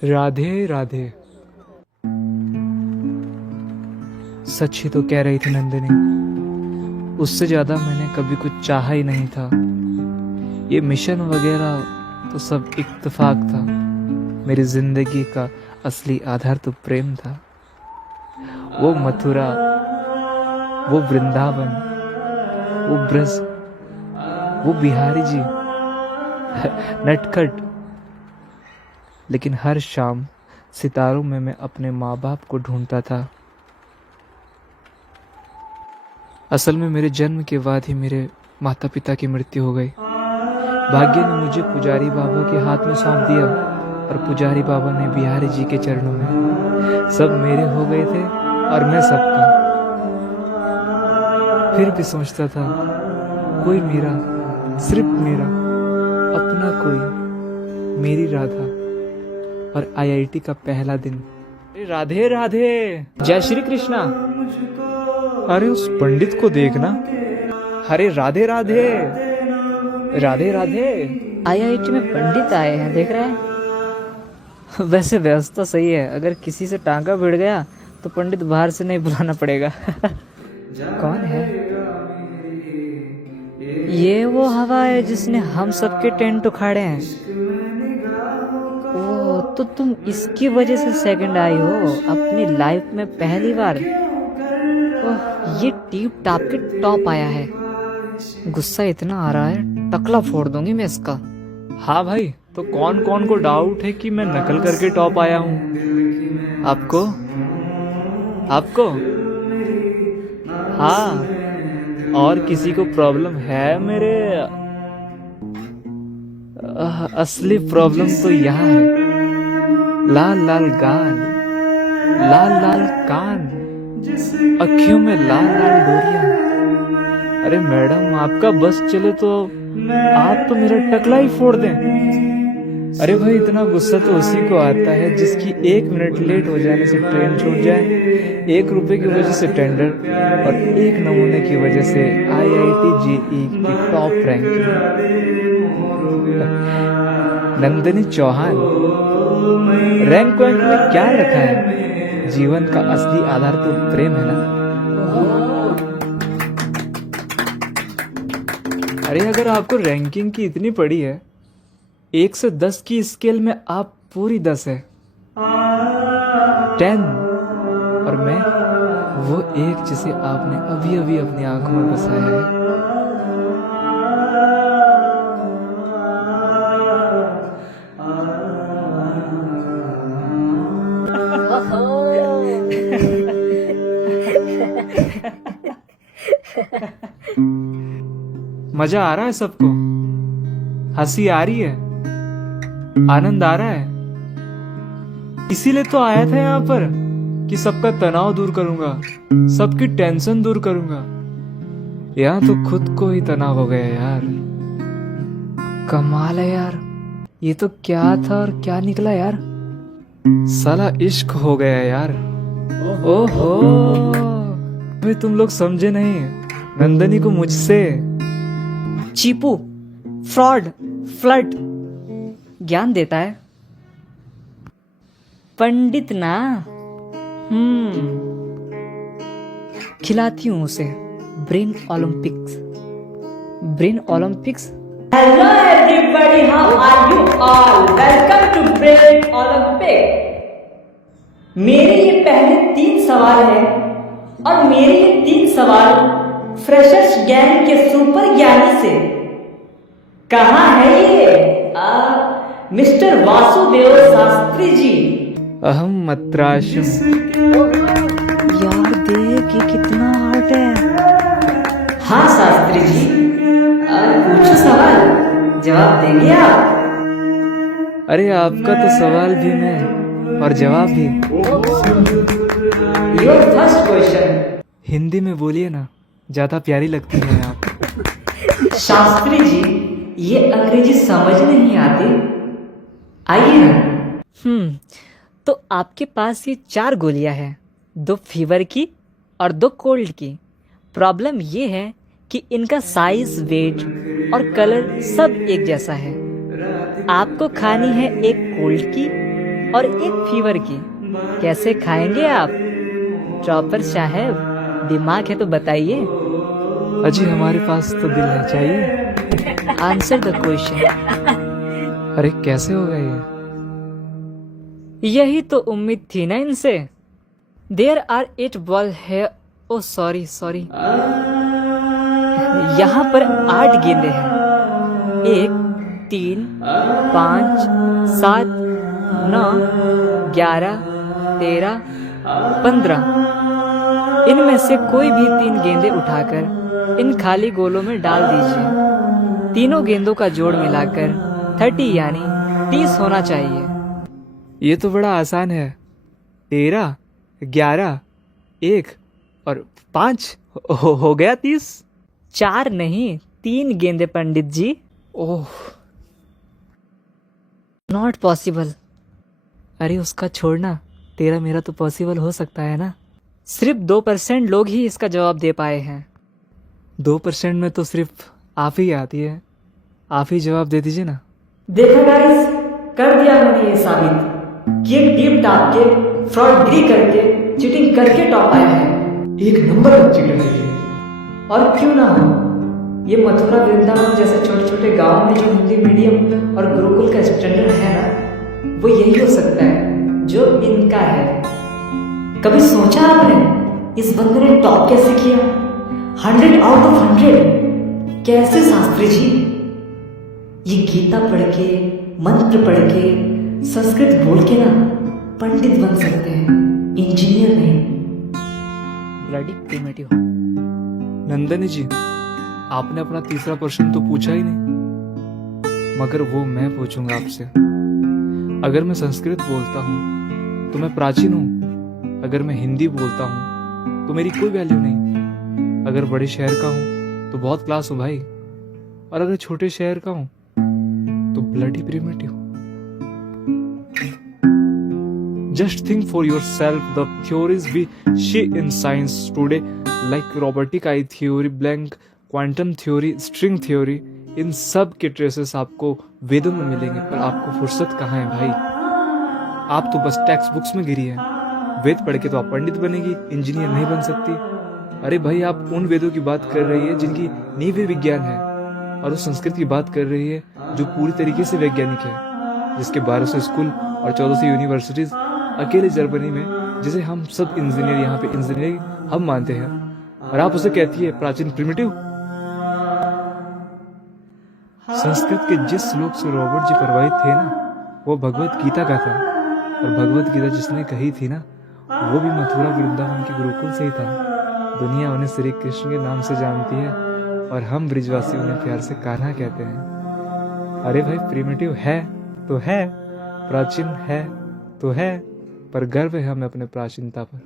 राधे राधे। सच ही तो कह रही थी नंदिनी, उससे ज्यादा मैंने कभी कुछ चाहा ही नहीं था। ये मिशन वगैरह तो सब इत्तेफाक था। मेरी जिंदगी का असली आधार तो प्रेम था। वो मथुरा, वो वृंदावन, वो ब्रज, वो बिहारी जी, नटखट। लेकिन हर शाम सितारों में मैं अपने माँ बाप को ढूंढता था। असल में मेरे जन्म के बाद ही मेरे माता पिता की मृत्यु हो गई। भाग्य ने मुझे पुजारी बाबा के हाथ में सौंप दिया और पुजारी बाबा ने बिहारी जी के चरणों में। सब मेरे हो गए थे और मैं सबका। फिर भी सोचता था, कोई मेरा, सिर्फ मेरा अपना कोई, मेरी राधा। और आईआईटी का पहला दिन। राधे राधे, जय श्री कृष्णा। अरे उस पंडित को देखना। अरे राधे राधे, राधे राधे। आईआईटी में पंडित आए हैं, देख रहे हैं। वैसे व्यवस्था सही है, अगर किसी से टांगा भिड़ गया तो पंडित बाहर से नहीं बुलाना पड़ेगा। कौन है ये? वो हवा है जिसने हम सबके टेंट उखाड़े हैं। ओह, तो तुम इसकी वजह से सेकंड आई हो अपनी लाइफ में पहली बार। ओह, ये टीप टाप के टॉप आया है। गुस्सा इतना आ रहा है, टकला फोड़ दूंगी मैं इसका। हाँ भाई, तो कौन कौन को डाउट है कि मैं नकल करके टॉप आया हूँ? आपको आपको हाँ, और किसी को प्रॉब्लम है? मेरे असली प्रॉब्लम तो यहाँ है। लाल लाल गाल, लाल लाल कान, अखियों में लाल लाल डोरियां। अरे मैडम, आपका बस चले तो आप तो मेरा टकला ही फोड़ दें। अरे भाई, इतना गुस्सा तो उसी को आता है जिसकी 1 मिनट लेट हो जाने से ट्रेन छूट जाए, 1 रुपए की वजह से टेंडर और 1 नमूने की वजह से आईआईटी जेईई की top ranking. Nandini Chauhan, rank वैंक में क्या रखा है? जीवन का असली आधार तो प्रेम है ना। अरे अगर आपको रैंकिंग की इतनी पड़ी है, 1 से 10 की स्केल में आप पूरी 10 है, 10। और मैं वो एक जिसे आपने अभी अभी अपनी आंखों में बसाया है। मजा आ रहा है सबको? हंसी आ रही है? आनंद आ रहा है? इसीलिए तो आया था यहाँ पर कि सबका तनाव दूर करूंगा, सबकी टेंशन दूर करूंगा। यहाँ तो खुद को ही तनाव हो गया यार। कमाल है यार, ये तो क्या था और क्या निकला यार। साला इश्क हो गया यार। ओहो, अभी तुम लोग समझे नहीं। नंदनी को मुझसे चीपू, फ्रॉड, फ्लर्ट ज्ञान देता है। पंडित ना, खिलाती हूं उसे brain Olympics. Brain Olympics. Hello everybody, how are you all? Welcome to brain Olympic. मेरे ये पहले 3 सवाल हैं और मेरे ये 3 सवाल फ्रेशर्स गैंग के सुपर ज्ञानी से। कहाँ है ये मिस्टर वासुदेव शास्त्री जी? अहम मद्राशम। यार देख, ये कितना हार्ड है। हाँ शास्त्री जी, पूछो सवाल, जवाब देंगे आप? अरे आपका तो सवाल भी मैं और जवाब भी। Your first question. हिंदी में बोलिए ना, ज्यादा प्यारी लगती है आप। शास्त्री जी, ये अंग्रेजी समझ नहीं आती, आइए ना। तो आपके पास ये 4 गोलियां हैं, 2 फीवर की और 2 कोल्ड की। प्रॉब्लम ये है कि इनका साइज, वेट और कलर सब एक जैसा है। आपको खानी है एक कोल्ड की और एक फीवर की। कैसे खाएंगे आप? चॉपर साहब, दिमाग है तो बताइए। अजी हमारे पास तो दिल है, चाहिए? Answer the question. अरे कैसे होगा ये? यही तो उम्मीद थी ना इनसे। देयर आर 8 बॉल है। ओ सॉरी सॉरी, यहाँ पर 8 गेंदे हैं। 1 3 5 7 9 11 13 15। इनमें से कोई भी 3 गेंदें उठाकर इन खाली गोलों में डाल दीजिए। तीनों गेंदों का जोड़ मिलाकर 30 यानी 30 होना चाहिए। ये तो बड़ा आसान है। 13 11 1 और 5 हो गया 30। 4 नहीं, 3 गेंदे पंडित जी। ओह, नॉट पॉसिबल। अरे उसका छोड़ना, तेरा मेरा तो पॉसिबल हो सकता है ना। सिर्फ 2% लोग ही इसका जवाब दे पाए हैं। 2% में तो सिर्फ आप ही आती है। आप ही जवाब दे दीजिए ना। देखा गाइस, कर दिया मैंने ये साबित कि एक टीम टाप के फ्रॉडगिरी करके चीटिंग करके टॉप आया है। एक नंबर का चीटर है ये। और क्यों ना हो, ये मथुरा वृंदावन जैसे छोटे छोटे गांव में जो हिंदी मीडियम और गुरुकुल का स्टैंडर्ड है ना, वो यही हो सकता है जो इनका है। कभी सोचा आपने इस बंदे ने टॉप कैसे किया? 100 आउट ऑफ 100। कैसे शास्त्री जी? ये गीता पढ़ के, मंत्र पढ़ के, संस्कृत बोल के ना पंडित बन सकते हैं, इंजीनियर नहीं। Bloody primitive. नंदनी जी, आपने अपना तीसरा प्रश्न तो पूछा ही नहीं, मगर वो मैं पूछूंगा आपसे। अगर मैं संस्कृत बोलता हूँ तो मैं प्राचीन हूँ। अगर मैं हिंदी बोलता हूँ तो मेरी कोई वैल्यू नहीं। अगर बड़े शहर का हूँ तो बहुत क्लास हूँ भाई, और अगर छोटे शहर का हूँ तो bloody primitive. Just think for yourself the theories we see in science today, like robotic eye theory, blank quantum theory, string theory, इन सब के ट्रेसेस आपको वेदों में मिलेंगे, पर आपको फुर्सत कहाँ है भाई? आप तो बस टेक्स्ट बुक्स में गिरी है। वेद पढ़ के तो आप पंडित बनेगी, इंजीनियर नहीं बन सकती। अरे भाई, आप उन वेदों की बात कर रही है जिनकी नींव विज्ञान है, और उस संस्कृत की बात कर रही है जो पूरी तरीके से वैज्ञानिक है, जिसके 1200 स्कूल और 1400 यूनिवर्सिटीज अकेले जर्मनी में, जिसे हम सब इंजीनियर यहाँ पे इंजीनियरिंग हम मानते हैं, और आप उसे कहती है प्राचीन प्रिमिटिव। संस्कृत के जिस श्लोक से रॉबर्ट जी प्रभावित थे ना, वो भगवत गीता का था, और भगवत गीता जिसने कही थी ना, वो भी मथुरा वृंदावन के गुरुकुल से ही था। दुनिया उन्हें श्री कृष्ण के नाम से जानती है, और हम ब्रिजवासी उन्हें प्यार से कान्हा कहते हैं। अरे भाई, प्रिमिटिव है तो है, प्राचीन है तो है, पर गर्व है हमें अपने प्राचीनता पर।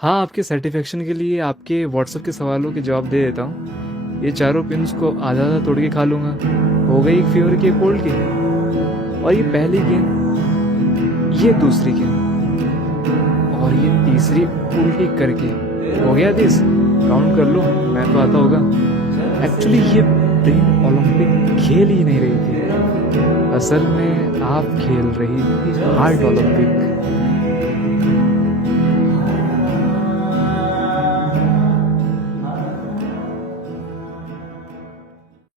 हाँ, आपके सेटिस्फेक्शन के लिए आपके व्हाट्सएप के सवालों के जवाब दे देता हूँ। ये चारों पिन्स को आधा आधा तोड़ के खा लूंगा। हो गई एक फीवर की, एक कोल्ड की, और ये पहली गेंद, ये दूसरी गेंद, और ये तीसरी उल्टी करके हो गया 30। काउंट कर लो, मैं तो आता होगा। एक्चुअली ये ब्रेन ओलंपिक खेल ही नहीं रही थी, असल में आप खेल रही थी हार्ट ओलंपिक।